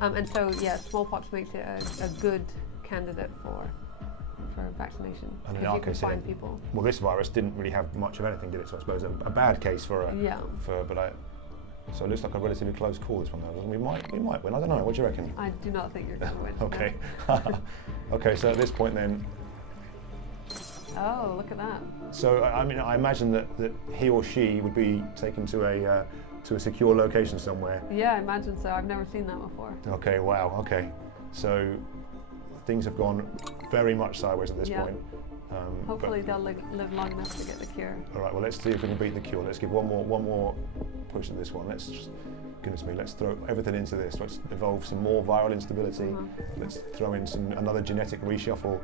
And so, smallpox makes it a good candidate for vaccination, because you can find people. Well, this virus didn't really have much of anything, did it? So I suppose a bad case so it looks like a relatively close call, this one, though. We might win. I don't know. What do you reckon? I do not think you're going to win. Okay. Okay. So at this point, then. Oh, look at that. So I imagine that he or she would be taken to a secure location somewhere. Yeah, I imagine so. I've never seen that before. Okay. Wow. Okay. So things have gone very much sideways at this point. Hopefully they'll live long enough to get the cure. All right, well, let's see if we can beat the cure. Let's give one more push at this one. Let's throw everything into this. Let's evolve some more viral instability. Let's throw in another genetic reshuffle,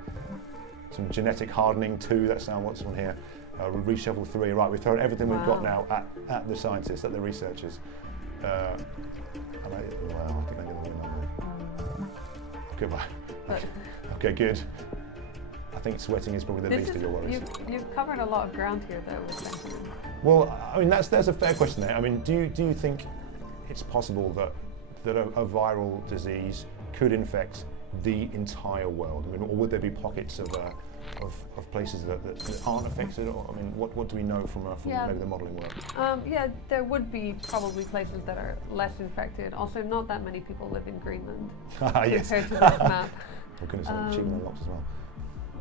some genetic hardening 2. That's now what's on here. Reshuffle 3. Right, we've thrown everything we've got now at the scientists, at the researchers. I think I'm going to win on there. Goodbye. Okay, good. I think sweating is probably the least of your worries. You've covered a lot of ground here, though, with fentanyl. Well, there's a fair question there. Do you think it's possible that a viral disease could infect the entire world? Or would there be pockets of places that aren't affected? Or, what do we know from maybe the modelling work? There would be probably places that are less infected. Also, not that many people live in Greenland yes. compared to this map. For goodness sake, achievement unlocked as well.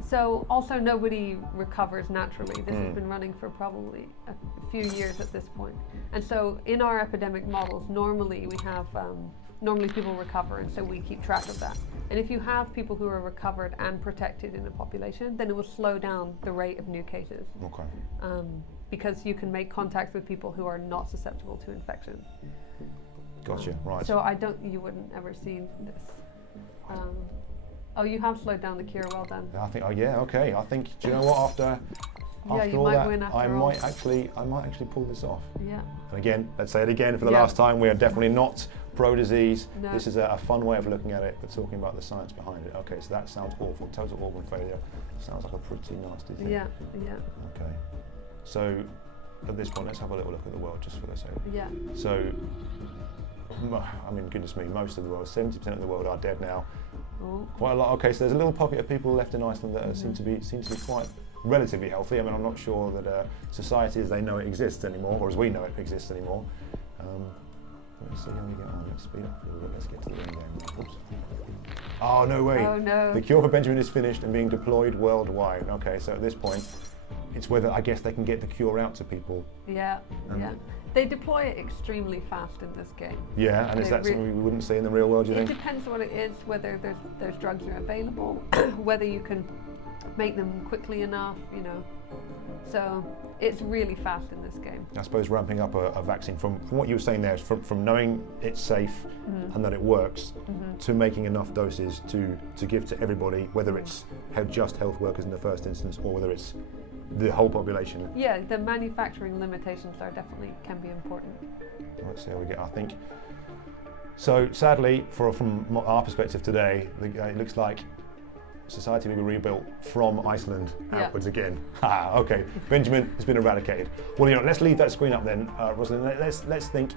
So also nobody recovers naturally. This has been running for probably a few years at this point. And so in our epidemic models, normally we have, normally people recover, and so we keep track of that. And if you have people who are recovered and protected in a population, then it will slow down the rate of new cases. Okay. Because you can make contact with people who are not susceptible to infection. Gotcha, right. So you wouldn't ever see this. Oh, you have slowed down the cure. Well done. I think. Oh, yeah. Okay. I think. Do you know what? After you all might that, win after I all. might actually pull this off. Yeah. And again, let's say it again for the Yeah. last time. We are definitely not pro-disease. No. This is a fun way of looking at it. We're talking about the science behind it. Okay. So that sounds awful. Total organ failure sounds like a pretty nasty thing. Yeah. Yeah. Okay. So at this point, let's have a little look at the world just for the sake. Yeah. So, I mean, goodness me, most of the world, 70% of the world are dead now. Oh. Quite a lot. Okay, so there's a little pocket of people left in Iceland that seem to be quite relatively healthy. I mean, I'm not sure that society as they know it exists anymore, or as we know it exists anymore. Let's see how we get on. Let's speed up a little bit. Let's get to the end game. Oops. Oh, no way. Oh, no. The cure for Benjamin is finished and being deployed worldwide. Okay, so at this point, it's whether, I guess, they can get the cure out to people. Yeah. Yeah. They deploy it extremely fast in this game. Yeah, and is that something we wouldn't see in the real world, do you think? It depends what it is, whether there's drugs are available, whether you can make them quickly enough, you know. So it's really fast in this game. I suppose ramping up a vaccine, from what you were saying there, from knowing it's safe and that it works, to making enough doses to give to everybody, whether it's just health workers in the first instance or whether it's the whole population. Yeah, the manufacturing limitations can be important. Let's see how we get. I think so. Sadly, from our perspective today, it looks like society will be rebuilt from Iceland outwards again. Okay, Benjamin has been eradicated. Well, let's leave that screen up then, Rosalind. Let's think.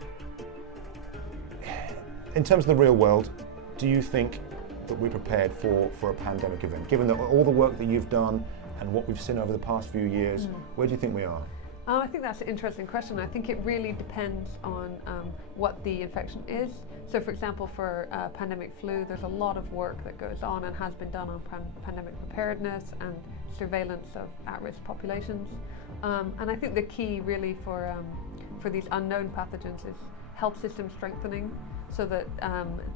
In terms of the real world, do you think that we're prepared for a pandemic event? Given that all the work that you've done and what we've seen over the past few years, where do you think we are? I think that's an interesting question. I think it really depends on what the infection is. So, for example, for pandemic flu, there's a lot of work that goes on and has been done on pandemic preparedness and surveillance of at-risk populations. And I think the key really for these unknown pathogens is health system strengthening, so that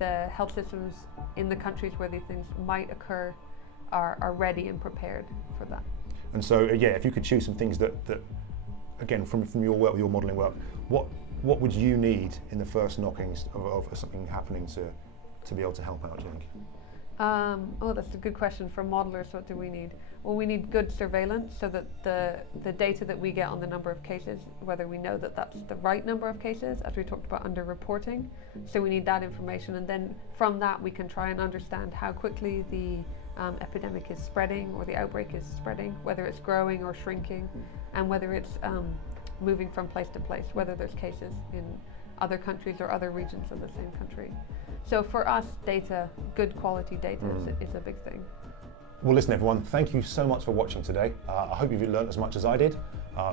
the health systems in the countries where these things might occur are ready and prepared for that. And so, if you could choose some things that again, from your work, your modelling work, what would you need in the first knockings of something happening to be able to help out, do you think? That's a good question. For modelers, what do we need? Well, we need good surveillance, so that the data that we get on the number of cases, whether we know that that's the right number of cases, as we talked about under reporting. So we need that information, and then from that we can try and understand how quickly the epidemic is spreading, or the outbreak is spreading, whether it's growing or shrinking, and whether it's moving from place to place, whether there's cases in other countries or other regions of the same country. So for us, data, good quality data is a big thing. Well, listen everyone, thank you so much for watching today. I hope you've learned as much as I did.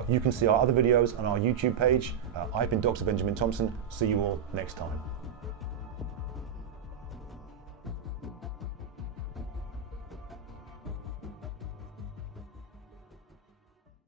You can see our other videos on our YouTube page. I've been Dr. Benjamin Thompson. See you all next time.